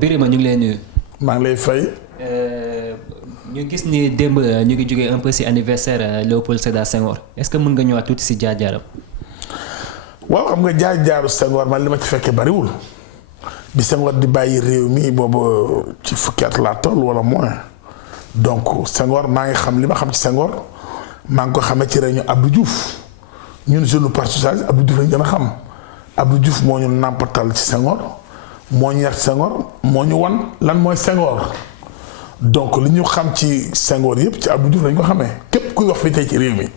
Birima ñu ngi lay nuyu. maa ngi lay fay. ñu gis ni démb ñu ngi jógee un peu ci anniversaire Léopold Sédar Senghor est-ce que mën nga ñëwaat tuuti ci jaar-jaaram. waaw xam nga jaar-jaaru Senghor man li ma ci fekkee bariwul bi Senghor di bàyyi réew mi boobu ci fukki at laa toll wala moins donc Senghor maa ngi xam li ma xam ci Senghor maa ngi ko xamee ci réunion Abdou Diouf ñun jeune parti socialiste Abdou Diouf lañ gën a xam Abdou Diouf moo ñu nàmpatal ci Senghor moo ñu yar ci Senghor moo ñu wan lan mooy Senghor donc li ñu xam ci Senghor yëpp ci Abdou Diouf lañ ko xamee képp kuy wax fi tey ci réew mi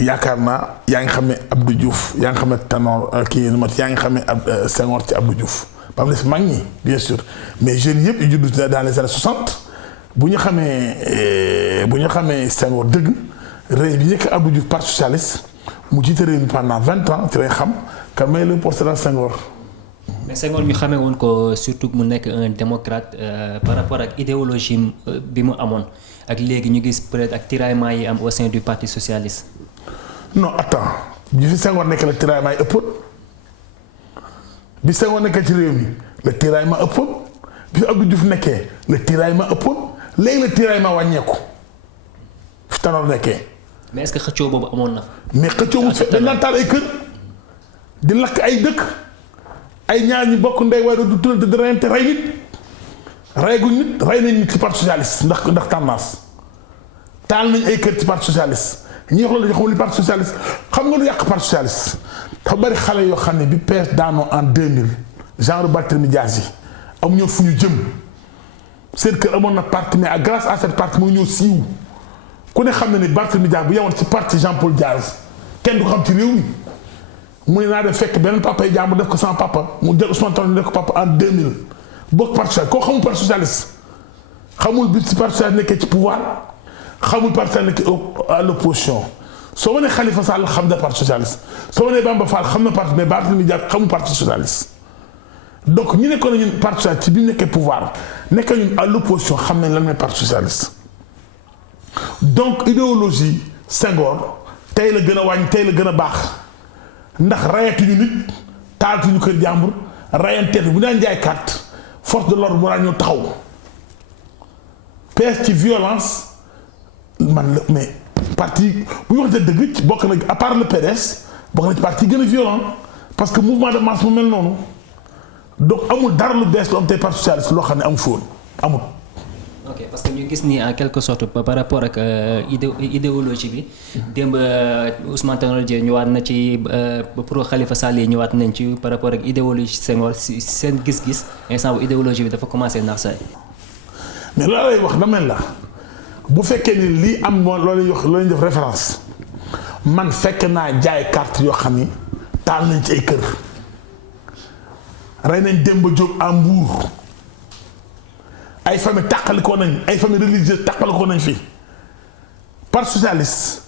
yaakaar naa yaa ngi xamee Abdou Diouf yaa ngi xamee Tanor kii yaa ngi xamee Senghor ci Abdou Diouf ba mu des mag ñi bien sûr mais jeunes yëpp yu judd dans les années 60 bu ñu xamee Senghor dëgg réew bi njëkk Abdou Diouf parti socialiste mu jiite réew mi pendant 20 ans ci lay xam kan may Léopold Sédar Senghor. mais Senghor ñu xamee woon ko surtout mu nekk un démocrate par rapport ak idéologie bi mu amoon ak léegi ñu gis peut-être ak tiraillement yi am au sein du parti socialiste. non attends bi fi Senghor nekk la tiraillement yi ëppoon bi Senghor nekkee ci réew mi la tiraillement ëppoon bi fi Abdou Diouf nekkee la tiraillement ëppoon léegi la tiraillement wàññeeku fi Tanor nekkee. mais est-ce que xëccoo boobu amoon na. mais xëccoo bu fe dañ daan taal ay kër di lakk ay dëkk ay ñaar ñu bokk ndey waaye du tudd di reyante rey nit rey nañ nit ci parti socialiste ndax tendance taal nañ ay kër ci parti socialiste. ñi wax loolu dañoo xamul li parti socialiste xam nga lu yàq parti socialiste dafa bari xale yoo xam ne bi PS daanoo en 2000 genre Barthélémy Dias yi amuñu fu ñu jëm seen kër amoon na parti mais grâce à cette parti moo ñëw siiw ku ne xam na ni Barthélémy Dias bu yemoon ci parti Jean-Paul Dias kenn du ko xam ci réew mi mu ne naa def fekk benn papa yi jàmbur def ko sama papa mu jël Ousmane Tanor def ko papa en 2000 bokk parti socialiste koo xamul parti socialiste xamul bi ci parti socialiste nekkee ci pouvoir. xamul parti nekk à l'opposition soo ma nee Khalifa Sall xam na parti socialiste soo ma nee Bamba Fall xam na parti mais Barthélémy Dias xamul parti socialiste donc ñu nekkoon nañu parti socialiste ci bi nekkee pouvoir nekk ñun à l'opposition xam nañ lan mooy parti socialiste donc idéologie Senghor tey la gën a wàññi tey la gën a baax ndax rayatuñu nit taalatuñu kër jàmbur rayanteetu bu daan jaay carte force de l'ordre moo daan ñëw taxaw PS ci violence. man la mais parti bu ñu waxee dëgg bokk na à part le PDS bokk na ci parti gën a violent parce que mouvement de masse mu mel noonu donc amul dara lu bees lu am tey parti socialiste loo xam ne amu fi woon amul. ok parce que ñu gis ni en quelque sorte par rapport ak idéologie bi démb Ousmane Tanor Dieng ñëwaat na ci pour Khalifa Sall yi ñëwaat nañ ci par rapport ak idéologie Senghor si seen gis-gis instant bu idéologie bi dafa commencé naax saay. mais loolu lay wax dama la. bu fekkee ni lii am moom loolu def référence man fekk naa jaay carte yoo xam ni taal nañ ci ay kër rey nañ Demba Diop à Mbour ay famille tàqalikoo nañ ay famille religieuse tàqalikoo nañ fii parti socialiste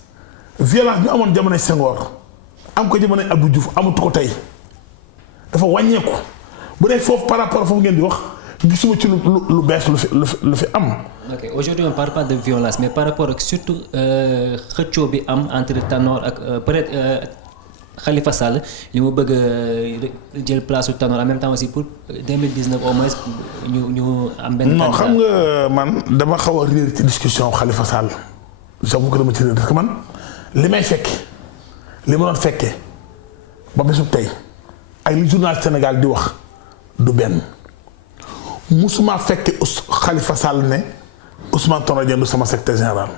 violence bi amoon jamonoy Senghor am ko jamonoy Abdou Diouf amatu ko tey dafa wàññeeku bu dee foofu par rapport foofu ngeen di wax gisuma ci lu bees lu fi am. ok aujourd'hui on parle pas de violence mais par rapport ak surtout xëccoo bi am entre Tanor ak peut-être Khalifa Sall li mu bëgg jël place su Tanor en même temps aussi pour 2019 au moins ñu am benn. non xam nga man dama xaw a réer ci discussion Khalifa Sall j'avoue que dama ci réer parce que man li may fekke li ma doon fekkee ba bésub tey ak li journal Sénégal di wax du benn musuma fekke Khalifa Sall ne. Ousmane Tanor Dieng du sama secrétaire général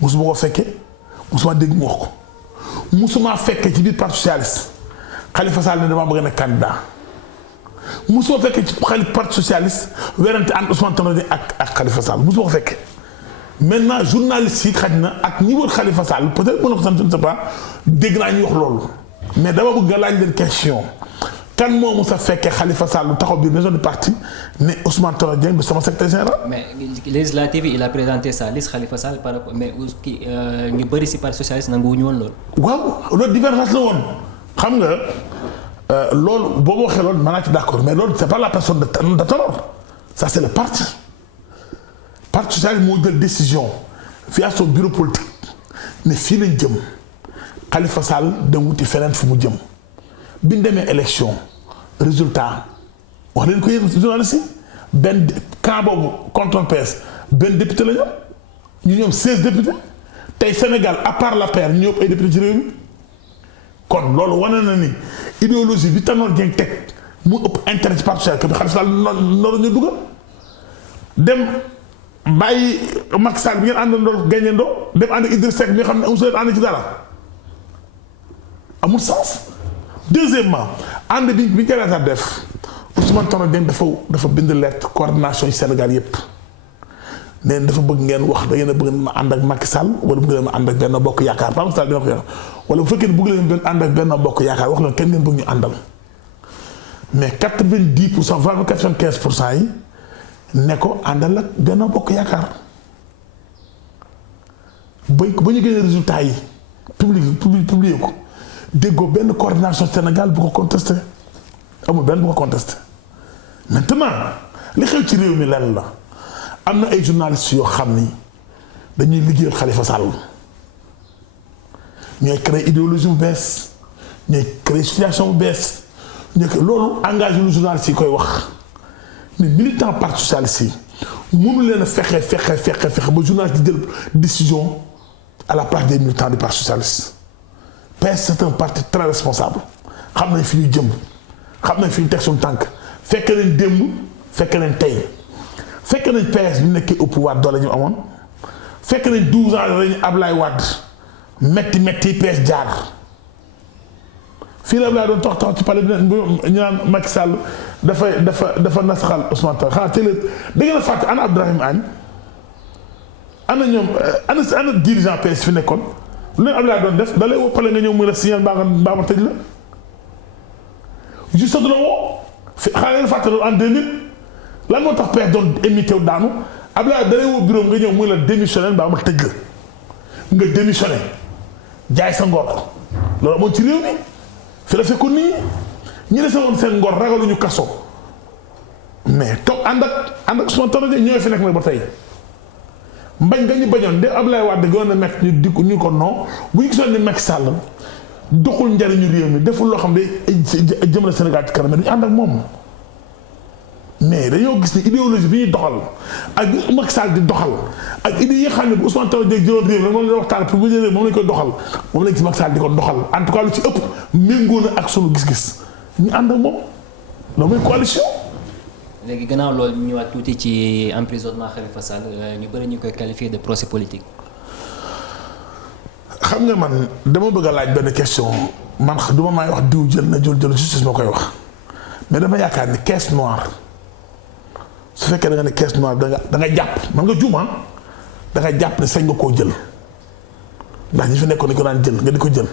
musuma ko fekke musuma dégg mu wax ko musuma fekke ci biir parti socialiste Khalifa Sall ne dama bëgg a nekk candidat musuma fekke ci parti socialiste werante ànd Ousmane Tanor Dieng ak Khalifa Sall musuma ko fekke maintenant journaliste yi xaj na ak ñi wër Khalifa Sall peut-être mën na ko sant je ne sais pas dégg naa ñuy wax loolu mais dama bëgg nga laaj leen question kan moo mos a fekkee Khalifa Sall taxaw biir maison du parti ne Ousmane Tanor Dieng du sama secrétaire général. mais législative il a présenté sa liste Khalifa Sall par rapport mais kii ñu bëri si parti socialiste nanguwuñu woon loolu. waaw loolu divergence la woon xam nga loolu boo waxee loolu mën naa ci d'accord mais loolu c'est pas la personne de Tanor ça c'est le parti socialiste moo jël décision via son bureau politique ne fii lañ jëm Khalifa Sall dem wuti feneen fu mu jëm bi ñu demee élection résultat wax leen ko yéen journaliste yi benn camp boobu contrôle PS benn député la ñu ñoom 16 députés tey Sénégal à part la paire ñu ëpp ay député ci réew mi kon loolu wane na ni idéologie bi Tanor Dieng teg mu ëpp intérêt ci parti socialiste bi Khalifa Sall noonu ñu dugal dem bàyyi Macky Sall bi ngeen àndandoo gañandoo dem ànd ak Idrissa Seck bi nga xam ne amul soo ànd ci dara amul sens. Deuxièmement ànd bi ñu koy def Ousmane Tanor Dieng dafa bind lettre coordination yi Sénégal yépp neen dafa bëgg ngeen wax da ngeen a bëgg ma ànd ak Macky Sall wala bëgg leen ma ànd ak Benno Bokk Yaakaar par exemple dina ko yaakaar wala bu fekkee bëgg leen ànd ak Benno Bokk Yaakaar wax leen kenn ngeen bëgg ñu àndal mais 90% voire 95% yi ne ko àndal ak Benno Bokk Yaakaar ba ñu génnee résultat yi publié ko déggoo benn coordination Sénégal bu ko contesté amul benn bu ko contesté maintenant li xew ci réew mi lenn la am na ay journalistes yoo xam ni dañuy liggéeyal Khalifa Sall ñooy créer idéologie bu bees ñooy créer situation bu bees loolu engagé lu journalistes yi koy wax mais militant parti socialiste yi mënu leen a fexe ba journaliste di jël décision à la place des militants du parti socialiste. PS c'est un parti très responsable xam nañ fi ñu jëm xam nañ fi ñu teg suñu tànk fekk nañ démb fekk nañ tey fekk nañ PS bi nekkee au pouvoir doole ñu amoon fekk nañ 12 ans lañu Ablaye Wade metti PS jaar fii la Ablaye doon tax ci palais bi ñu naan Macky Sall dafa nasaxal Ousmane Tanor xanaa tey da ngeen a fàtte ana Abdourahim Agne ana ñoom ana dirigeant PS fi nekkoon. lu leen Abdoulaye doon def da lay woo pale nga ñëw muy la signal mbaa ma tëj la juste du la woo xanaa ngeen fàttali en 2000 lan moo tax PS doon émité wu daanu Abdoulaye da lay woo bureau nga ñëw muy la démissionné mbaa ma tëj la nga démissionné jaay sa ngor loolu amoon ci réew mi fi la fekkoon nii ñi dese woon seen ngor ragaluñu kaso mais toog ànd ak Ousmane Tanor Dieng ñooy fi nekk nag ba tey. mbañ nga ñu bañoon de Abdoulaye Wade gënoon na mekk ñu ko non bu ñu gisoon ni Macky Sall doxul njariñu réew mi deful loo xam ne jëmale Sénégal ci kanam dañu ànd ak moom mais dañoo gis ni idéologie bi ñuy doxal ak Macky Sall di doxal ak idée yi nga xam ne bu Ousmane Tanor Dieng jëloon réew mi moom la waxtaan pour bu jëlee moom lañ koy doxal moom lañ gis Macky Sall di ko doxal en tout cas lu ci ëpp méngoo na ak sunu gis-gis ñu ànd ak moom loolu mooy coalition. léegi gannaaw loolu ñu ñëwaat tuuti ci emprisonnement Khalifa Sall ñu bëri ñu koy qualifier de procès politique. xam nga man dama bëgg a laaj benn question man du ma maay wax diw jël na jël justice moo koy wax mais dama yaakaar ni caisse noire su fekkee da nga ne caisse noire da nga jàpp man nga juuma da nga jàpp ne sañ nga koo jël ndax ñi fi nekkoon ni ko daan jël nga di ko jël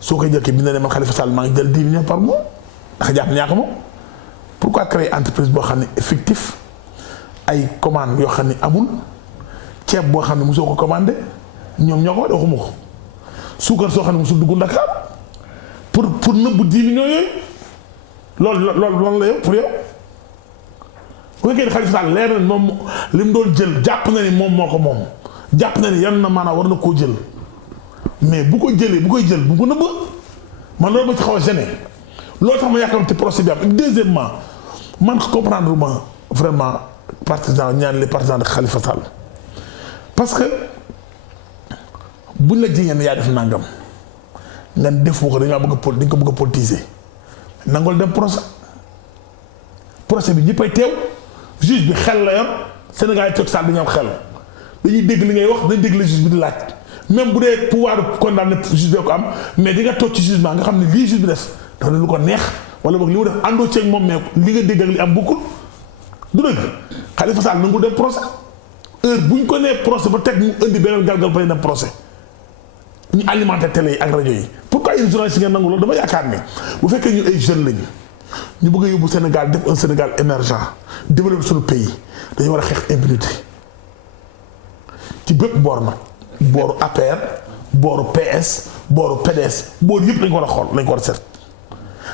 soo koy jël kii bi ne man Khalifa Sall maa ngi jël 10 millions par mois da nga jàpp ne ñaaka moom. Pourquoi créer entreprise boo xam ne fictif ay commande yoo xam ne amul ceeb boo xam ne mosoo ko commandé ñoom ñoo ko waxuma ko suukar soo xam ne mosul dugg Dakar pour nëbbu 10 millions yooyu loolu la yow pour yow bu fekkee ne Khalifa Sall leer na moom li mu doon jël jàpp na ni moom moo ko moom jàpp na ni yan na maanaam war na koo jël mais bu ko jëlee bu koy jël bu ko nëbb man loolu ma ci xaw a gêné loolu tax ma yaakaar ci procès bi am deuxièmement man comprendre ma vraiment partisan ñaan les partisans de Khalifa Sall parce que buñ la jiñee ne yaa def nangam nga defoo ko dañoo bëgg dañ ko bëgg a politiser nangol dem procès bi ñëppay teew juge bi xel la yor Sénégal yi toog Sall dañu am xel dañuy dégg li ngay wax dañuy dégg la juge bi di laaj même bu dee pouvoir condamné juge bi ko am mais di nga toog ci jugement nga xam ne lii juge bi def dafa ne lu ko neex wala boog li mu def àndoo ceeg moom mais li nga dégg ak li am bokkul du dëgg Khalifa Sall nangu dem procès heure bu ñu ko nee procès ba teg mu indi beneen galgal ba dem procès ñu alimenté télé yi ak rajo yi pourquoi yéen journalistes ngeen nangu loolu dama yaakaar ne bu fekkee ñu ay jeunes lañu ñu bëgg a yóbbu Sénégal def un Sénégal émergent développer suñu pays dañu war a xeex impunité ci bépp boor nag booru APR booru PS booru PDS booru yëpp lañ ko war a xool lañ ko war a seet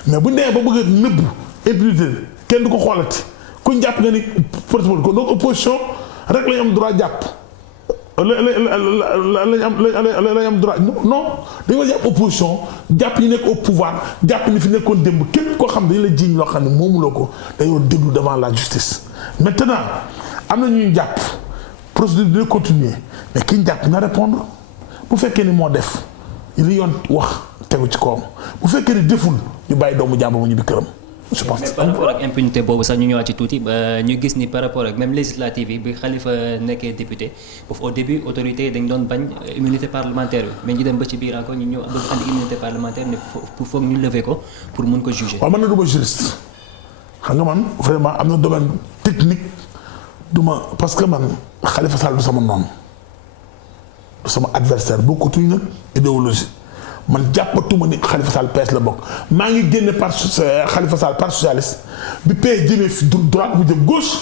mais bu ñu demee ba bëgg a nëbb impunité kenn du ko xoolati kuñ jàpp nga ni protocole ko donc opposition rek lañ am droit jàpp lañ am droit non dañoo jàpp opposition jàpp ñu nekk au pouvoir jàpp ni fi nekkoon démb képp koo xam dañu la jiiñ loo xam ne moomuloo ko dañoo déglu devant la justice. maintenant am na ñuy jàpp procédure dina continuer mais ki ñu jàpp na répondre bu fekkee ni moo def li yoon wax tegu ci kawam bu fekkee ni deful ñu bàyyi doomu jàmbur mu ñibbi këram. je pense mais par rapport ak impunité boobu sax ñu ñëwaat ci tuuti ñu gis ni par rapport ak même législative yi bi Khalifa nekkee député foofu au début autorité yi dañ doon bañ immunité parlementaire bi mais ñu dem ba ci biir encore ñu ñëw bëgg andi immunité parlementaire ne foog ñu lever ko pour mun ko juger. waaw man na du ma juriste xam nga man vraiment am na domaine technique du ma parce que man Khalifa Sall du sama noonu du sama adversaire bokkutuñ nag idéologie. man jàppatuma ni Khalifa Sall PS la bokk maa ngi génne par Khalifa Sall par socialiste bi PS jëmee fi droite mu jëm gauche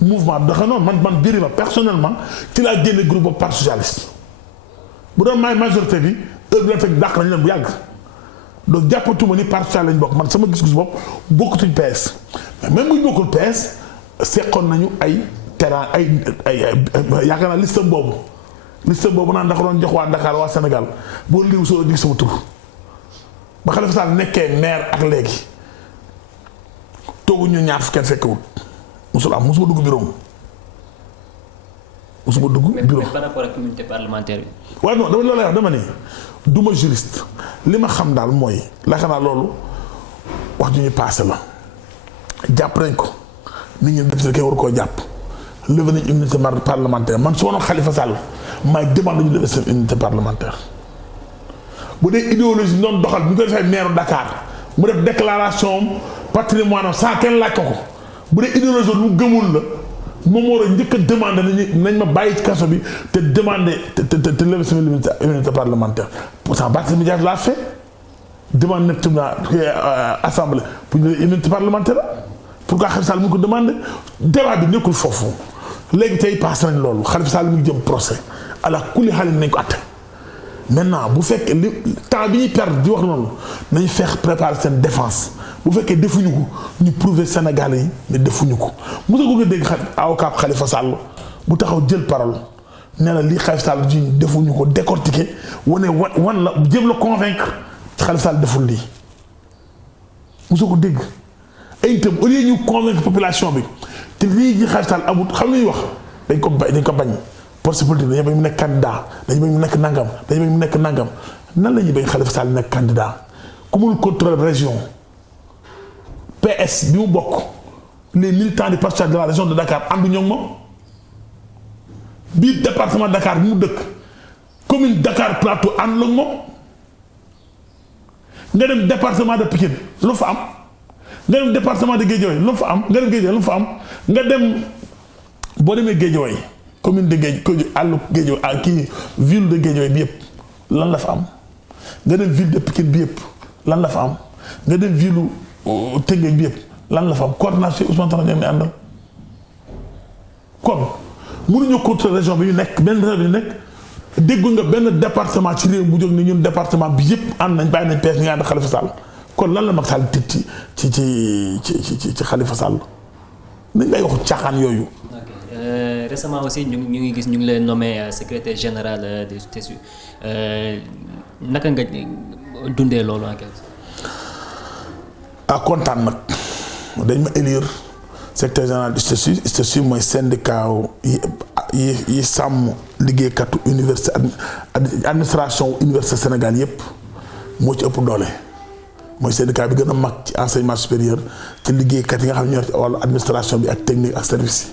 mouvement bi dafa noonu man Birima personnellement ci laa génne groupe boobu par socialiste bu doon maay majorité bi heure bi la fekk dàq nañ leen bu yàgg donc jàppatuma ni par socialiste lañ bokk man sama gis-gis bopp bokkatuñ PS mais même bu ñu bokkul PS seqoon nañu ay terrain ay yaakaar naa liste boobu. liste boobu naan ndax doon jox waa Dakar waa Sénégal boo liiw soo dig sama tur ba Khalifa Sall nekkee maire ak léegi toogu ñu ñaar fu kenn fekkewul musuma dugg bureau musuma dugg bureau. mais par rapport ak immunité parlementaire bi. waaye non dama loolu lay wax dama ne du ma juriste li ma xam daal mooy la xanaa loolu wax ju ñu paase la jàpp nañ ko nit ñi def si kenn waru koo jàpp levé nañ immunité parlementaire man su ma doon Khalifa Sall may demande ñu lever seen immunité parlementaire bu dee idéologie doon doxal bu ñu ko defee maire Dakar mu def déclaration patrimoine sans kenn laaj ko bu dee idéologie lu gëmul la moom war a njëkk a demandé nañ ma bàyyi ci kaso bi te demandé te lever seen immunité parlementaire pourtant Barthélémy Dias l'a fait demande nekk tribunal assemblée pour ñu lever immunité parlementaire pourquoi Khalifa Sall mu ko demandé débat bi nekkul foofu léegi tey passé nañ loolu Khalifa Sall mu ngi jëm procès ala kulli xaalis nañ ko atte maintenant bu fekkee li temps bi ñuy perdre di wax noonu nañu feex préparer seen défense bu fekkee defuñu ko ñu prouver Sénégalais yi ne defuñu ko mos nga dégg avocat Khalifa Sall bu taxaw jël parole nee na lii Khalifa Sall ji defuñu ko décortiquer wane wan la jéem la convaincre ci Khalifa Sall deful lii mos nga ko dégg ay itam au lieu ñu convaincre population bi te lii ji Khalifa Sall amut xam nga ñuy wax dañ ko bañ. force politique dañu bañ mu nekk candidat dañu bañ mu nekk nangam dañu bañ mu nekk nangam nan la ñuy bañ Khalifa Sall nekk candidat ku mënul contrôler région PS bi mu bokk les militants du parti de la région de Dakar àndu ñoom moom biir département Dakar bi mu dëkk commune Dakar Plateau ànd la moom nga dem département de Pikine lu fa am nga dem département de Guédiawaye lu fa am nga dem Guédiawaye lu fa am nga dem boo demee Guédiawaye commune de Guédiawaye àllu Guédiawaye ak kii ville de Guédiawaye bi yëpp lan la fa am nga dem ville de Pikine bi yëpp lan la fa am nga dem ville Tëngéej bi yëpp lan la fa am coordination Ousmane Tanor Dieng mi àndal kon mënuñu contrôler région bi ñu nekk benn région bi ñu nekk déggu nga benn département ci réew bu jóg ni ñun département bi yëpp ànd nañ bàyyi nañ PS ñu ànd Khalifa Sall kon lan la Macky Sall tiit ci Khalifa Sall nañ ngay waxu caaxaan yooyu. Récemment aussi ñu ngi gis ñu ngi leen nommé secrétaire général de TSU naka nga dundee loolu en quelque sorte. Kontaan nag dañ ma élire secrétaire général de TSU mooy syndicat yi sàmm liggéeykatu université administration université Sénégal yëpp moo ci ëpp doole mooy syndicat bi gën a mag ci enseignement supérieur ci liggéeykat yi nga xam ne ñoo ci wàllu administration bi ak technique ak service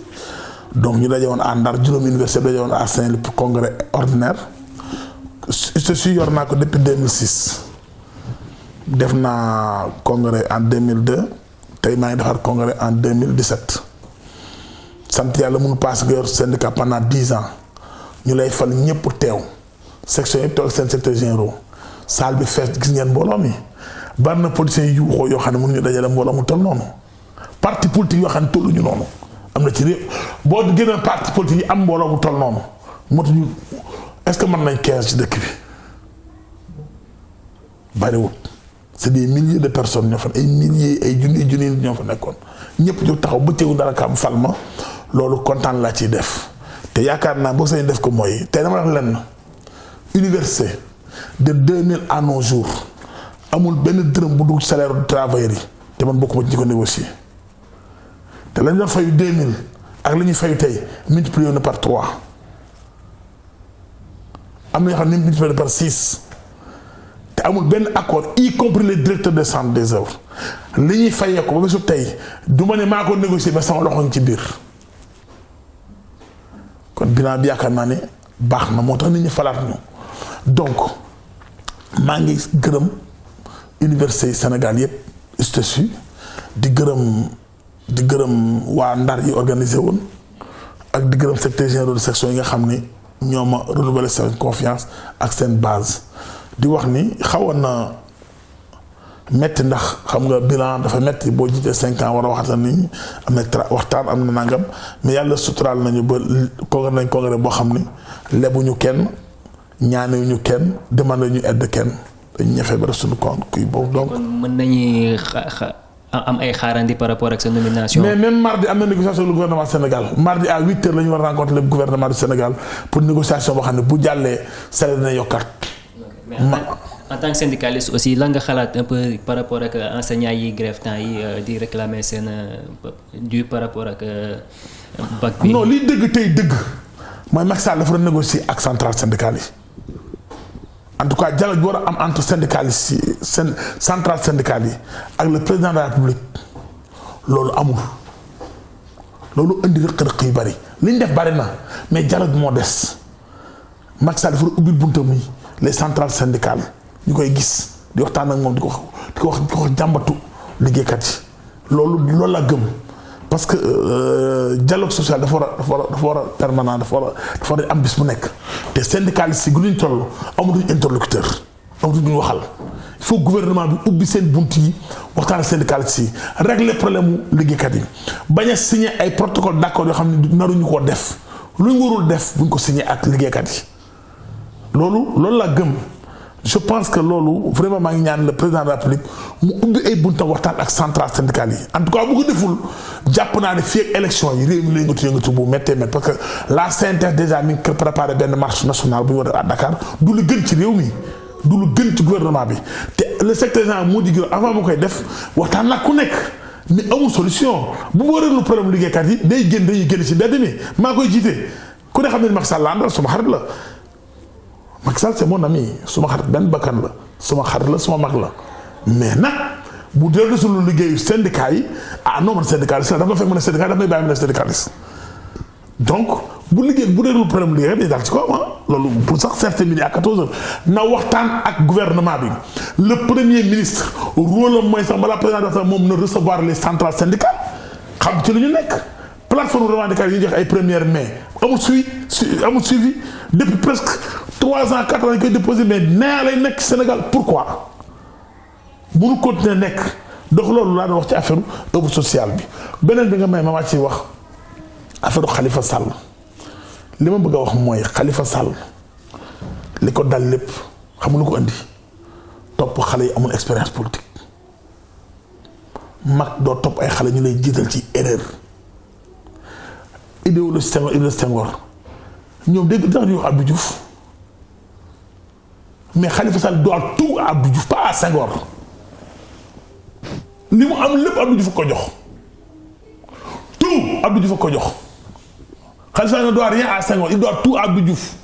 yi. donc ñu daje woon à Ndar juróomi université bi daje woon à Saint-Louis pour congrès ordinaire TSU yor naa ko depuis 2006 def naa congrès en 2002 tey maa ngi defar congrès en 2017 sant yàlla mënu paase nga yor syndicat pendant 10 ans ñu lay fal ñëpp teew section yëpp teew ak seen secrétaire généraux salle bi fees gis ngeen mbooloo mi bari na politiciens yu yuuxoo yoo xam ne mënuñu dajale mbooloo mu toll noonu parti politique yoo xam ne tolluñu noonu. am na ci réew boo génnoon parti politique yi am mbooloo bu toll noonu motuñu est-ce que mën nañ 15 ci dëkk bi bariwul c'est des milliers de personnes ñoo fa ay milliers ay junni ñoo fa nekkoon ñëpp jóg taxaw ba teewu dara kam fal ma loolu kontaan laa ciy def te yaakaar naa boo sañ def ko mooy tey dama wax lenn université de 2000 à nos jours amul benn dërëm bu dugg salaire du travailleur yi te man bokkuma ci ko négocier te lañ doon fayu 2000 ak la ñuy fayu tey multiplié na par 3 am na ñoo xam ne multiplié par 6 te amul benn accord y compris les directeurs des centres des œuvres li ñuy fayee ko ba bésu tey du ma ne maa ko négocier ba sama loxo ci biir kon bilan bi yaakaar naa ne baax na moo tax nit ñi falaat ñu donc maa ngi gërëm université yi Sénégal yëpp STSU di gërëm waa Ndar yi organisé woon ak di gërëm secrétaire général de section yi nga xam ni ñoo ma renouveler seen confiance ak seen base di wax ni xawoon na metti ndax xam nga bilan dafa metti boo jiitee 5 ans war a waxtaan nit ñi am na waxtaan am na nangam mais yàlla suturaal nañu ba congrès boo xam ni lebuñu kenn ñaanewuñu kenn demandé ñu aide kenn dañu ñafe ba def suñu compte kii boobu donc. kon mën nañu am ay xaarandi par rapport ak sa nomination. mais même mardi am na négociation le gouvernement Sénégal mardi à 8h la ñu war a rencontrer le gouvernement du Sénégal pour négociation boo xam ne bu jàllee salaire dina yokkaat. mais en tant que syndicaliste aussi lan nga xalaat un peu par rapport ak enseignants yi grève temps yi di réclamer seen dû par rapport ak bac bi. non liy dëgg tey dëgg mooy Macky Sall dafa doon négocier ak centrale syndicale yi en tout cas dialogue bi war a am entre syndicalistes yi centrale syndicale yi ak le président de la République loolu amul loolu indi rëq-rëq yu bari li ñu def bari na mais dialogue bi moo des Macky Sall dafa ubbil buntam yi les centrales syndicales ñu koy gis di waxtaan ak moom di ko wax jàmbatu liggéeykat yi loolu laa gëm parce que dialogue social dafa war a permanent dafa war a am bis bu nekk te syndicalistes yi gu ñu toll amatuñu interlocuteur amatuñu waxal il faut gouvernement bi ubbi seen bunt yi waxtaan ak syndicalistes yi régler problème mu liggéeykat yi bañ a signé ay protocole d'accord yoo xam ne naruñu koo def lu ñu warul def buñ ko signé ak liggéeykat yi loolu laa gëm. Je pense que loolu vraiment maa ngi ñaan le président de la République mu ubbi ay buntam waxtaan ak centrale syndicale yi en tout cas bu ko deful jàpp naa ne fii ak élection yi réew mi lay yëngatu bu méttee métti parce que la CNTS déjà mi ngi préparé benn marche nationale bu ñu war a à Dakar du lu gën ci réew mi du lu gën ci gouvernement bi te le secrétaire général moo di gën avant mu koy def waxtaan nag ku nekk mais amul solution bu booree lu problème liggéeykat yi dañuy génn ci mbedd mi maa koy jiite ku ne xam ne Macky Sall la àndal suma xarit la. Macky Sall c'est mon ami suma xarit benn bakkan la suma xarit la suma mag la mais nag bu dee desul liggéeyu syndicat yi non man syndicaliste la dafa la fekk mu ne syndicaliste daf may bàyyi mu ne syndicaliste donc bu deelul problème liggéey day daal ci ko loolu pour sax certains minutes à 14h na waxtaan ak gouvernement bi le premier ministre rôle am mooy sax balaa président sax moom na recevoir les centrales syndicales xam ci lu ñu nekk plateforme revendicative yi ñu joxe ay 1er mai amul suivi depuis presque 3 ans 4 ans ñu koy déposé mais nee lay nekk Sénégal pourquoi mënu continuer nekk dox loolu laa doon wax ci affaire œuvre sociale bi beneen bi nga may ma ci wax affaire Khalifa Sall li ma bëgg a wax mooy Khalifa Sall li ko dal lépp xam lu ko indi topp xale yi amul expérience politique mag doo topp ay xale ñu lay jiital ci erreur idéologie Senghor ñoom dégg tax ñu wax Abdou Diouf mais Khalifa Sall doit tout à Abdou Diouf pas à Senghor li mu am lépp Abdou Diouf ko jox tout Abdou Diouf ko jox Khalifa Sall ne doit rien à Senghor il doit tout à Abdou Diouf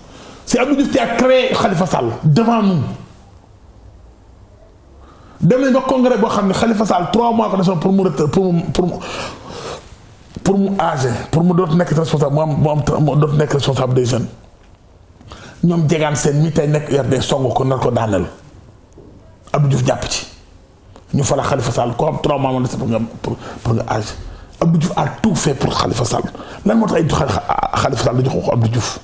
c'est Abdou Diouf qui a créé Khalifa Sall devant nous dem nañ ba congrès boo xam ne Khalifa Sall 3 mois ko desoon pour mu âgé pour mu dootu nekk responsable mu dootu nekk responsable des jeunes ñoom jegaan seen mi tey nekk URD song ko nar ko daaneel Abdou Diouf jàpp ci ñu fala Khalifa Sall ko am 3 mois ma des pour nga âgé Abdou Diouf a tout fait pour Khalifa Sall lan moo tax ay Khalifa Sall dañu ko Abdou Diouf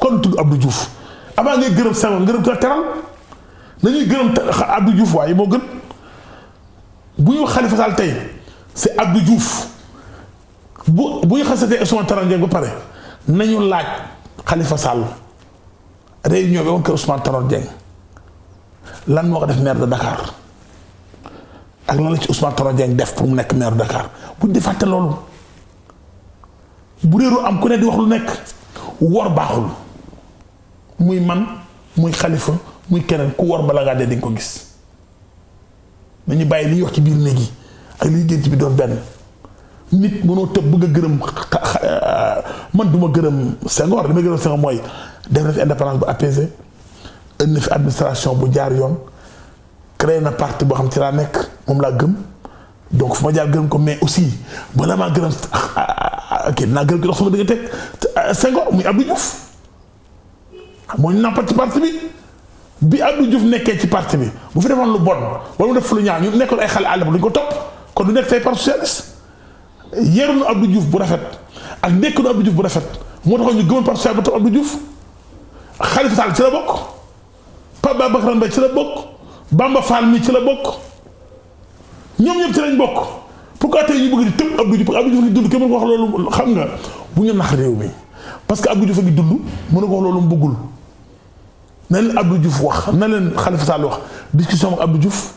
kon tudd Abdou Diouf avant ngay gërëm Senghor ngërëm ko teral nañuy gërëm Abdou Diouf waaye moo gën bu ñu Khalifa Sall tey c'est Abdou Diouf bu ñu xasatee Ousmane Tanor Dieng ba pare nañu laaj Khalifa Sall réunion bi woon kër Ousmane Tanor Dieng lan moo ko def maire de Dakar ak lan la ci Ousmane Tanor Dieng def pour mu nekk maire de Dakar buñ di fàtte loolu bu réeru am ku ne di wax lu nekk wor baaxul muy man muy Khalifa muy keneen ku wor bala ngaa dee di nga ko gis nañu bàyyi li ñuy wax ci biir néeg yi ak li gént bi doon benn nit mënoo tëb bëgg a gërëm man du ma gërëm Senghor li ma gërëm Senghor mooy def na fi indépendance bu apaisé indi na fi administration bu jaar yoon créé na parti boo xam ci laa nekk moom laa gëm donc fu ma jaar gërëm ko mais aussi bala maa gërëm ok dinaa gërëm ki dox sama diggante Senghor muy Abdou Diouf moo ñu nàmpal ci parti bi Abdou Diouf nekkee ci parti bi bu fi defoon lu bon wala mu def lu ñaaw ñu nekkoon ay xale àll ba duñ ko topp kon du nekk tey parti socialiste yeru na Abdou Diouf bu rafet ak nekk na Abdou Diouf bu rafet moo taxoon ñu gëmoon parti socialiste ba topp Abdou Diouf Khalifa Sall ci la bokk Pape Babacar Mbaye ci la bokk Bamba Fall mi ci la bokk ñoom ñëpp ci lañ bokk pourquoi tey ñu bëgg di tëb Abdou Diouf Abdou Diouf ngi dund kenn mën ko wax loolu xam nga bu ñu nax réew mi parce que Abdou Diouf a ngi dund mën na ko wax loolu mu bëggul na leen Abdou Diouf wax na leen Khalifa Sall wax discussion ak Abdou Diouf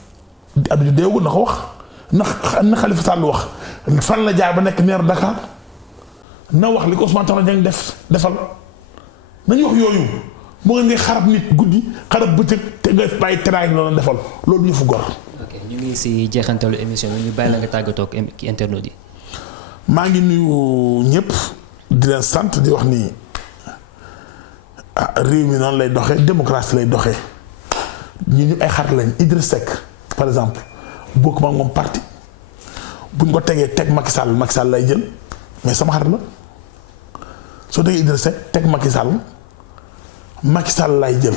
deewul na ko wax na Khalifa Sall wax fan la jaar ba nekk maire Dakar na wax li ko Ousmane Tanor Dieng defal nañu wax yooyu moo nga ne xarab nit guddi xarab bëccëg te nga bàyyi teraay loolu defal loolu yëfu gor. ok ñu ngi si jeexantalu émission bi ñu bàyyi la nga tàggatoo ak ki internautes yi. maa ngi nuyu ñëpp di leen sant di wax ni réew mi noonu lay doxee démocratie lay doxee ñu ay xar lañ Idriss Seck par exemple bokk ma moom parti buñ ko tegee teg Macky Sall lay jël mais sama xarit la soo tegee Idriss Seck teg Macky Sall lay jël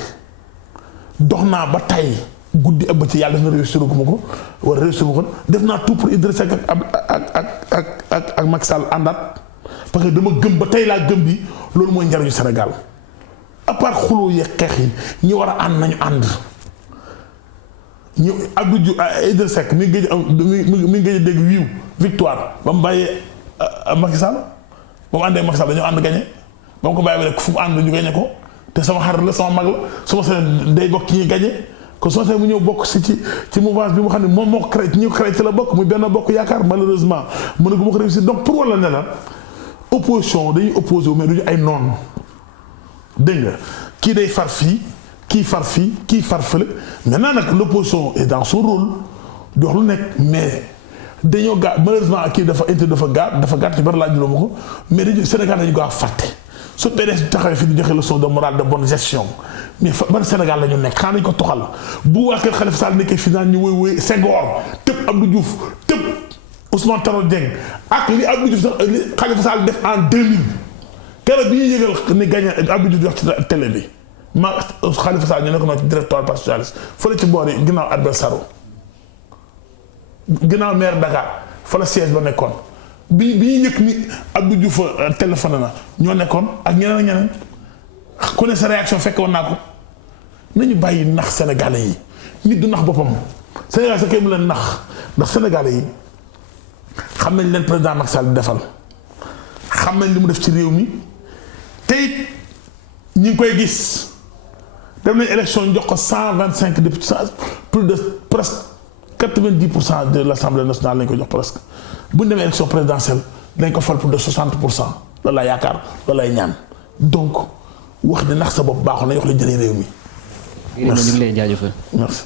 dox naa ba tay guddi ëbb ci yàlla def na réussir gu ma ko wala réussir ma ko def naa tout pour Idriss Seck ak Macky Sall àndaat parce que dama gëm ba tey laa gëm bi loolu mooy njariñu Sénégal à part xuloo yeeg xeex yi ñi war a ànd nañu ànd ñu Abdou Diouf Idriss Seck mi ngi gëj a dégg wiiw victoire ba mu bàyyee Macky Sall ba mu àndee Macky Sall dañoo ànd gañe ba mu ko bàyyi rek fu mu ànd ñu gañe ko te sama xarit la sama mag la su ma seen day bokk ci ñuy gañe kon soo see mu ñëw bokk si ci mouvance bi mu xam ne moom moo créé ñu créé ci la bokk muy benn bokk yaakaar malheureusement mën na ko ma ko réussir donc pour wala ne la opposition dañuy opposé wu mais duñu ay noon dégg nga kii day far fii kii far fii kii far fële maintenant nag l'opposition est dans son rôle di wax lu nekk mais dañoo malheureusement kii dafa gàtt ci bari laa juróoma ko mais dañu Sénégal dañu gaaw a fàtte su PDS taxawee fi di joxe leçon de morale de bonne gestion mais ban Sénégal la ñu nekk xanaa nañu ko toxal bu waa kër Khalifa Sall nekkee fi naan ñu woy Senghor tëb Abdou Diouf tëb Ousmane Tanor Dieng ak li Abdou Diouf sax li Khalifa Sall def en 2000 keroog bi ñuy yëgal ni gagné Abdou Diouf di wax ci télé bi ma Khalifa Sall ñu ne ko noonu ci directoire parti socialiste fële ci boor yi ginnaaw Albert Sarraut ginnaaw maire Dakar fa la siège ba nekkoon bi ñuy yëg ni Abdou Diouf téléphone na ñoo nekkoon ak ñeneen ak ñeneen ku ne sa réaction fekk woon naa ko nañu bàyyi nax sénégalais yi nit du nax boppam Sénégal sa kay mu leen nax ndax sénégalais yi xam nañ leen président Macky Sall di defal xam nañ li mu def ci réew mi te it ñi ngi koy gis dem nañ élection ñu jox ko 125 députés plus de presque 90% de l'Assemblée nationale lañ ko jox presque bu ñu demee élection présidentielle dañ ko fal pour de 60% loolu laa yaakaar loolu lay ñaan donc wax di nax sa bopp baaxul nañ wax la jëriñ réew mi. merci ñu ngi lay jaajëfal. merci.